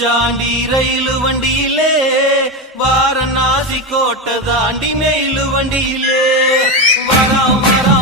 பூச்சாண்டி ரயிலு வண்டியிலே வாரணாசி கோட்டை தாண்டி மெயிலு வண்டியிலே வரா வரா